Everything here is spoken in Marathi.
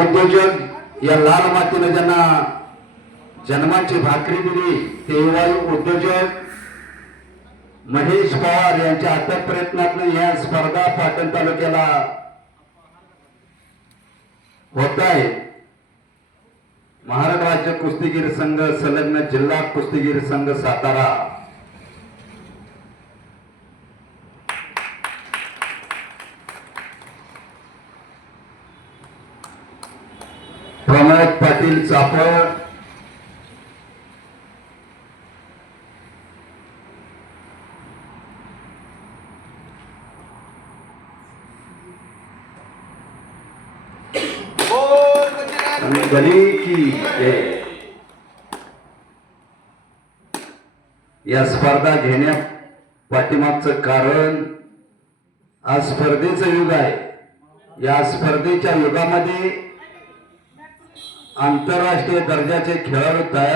उद्योजक या लाल मातीनं ज्यांना जन्माची भाकरी दिली ते युवा उद्योजक महेश पवार यांच्या अथक प्रयत्नातून या स्पर्धा पाटण तालुक्याला होत आहे. महाराष्ट्र राज्य कुस्तीगीर संघ संलग्न जिल्हा कुस्तीगीर संघ सातारा. पाटील चापळ. की या स्पर्धा घेण्या पाठीमागचं कारण आज स्पर्धेचं युग आहे. या स्पर्धेच्या युगामध्ये आंतरराष्ट्रीय दर्जाचे खेळाडू तयार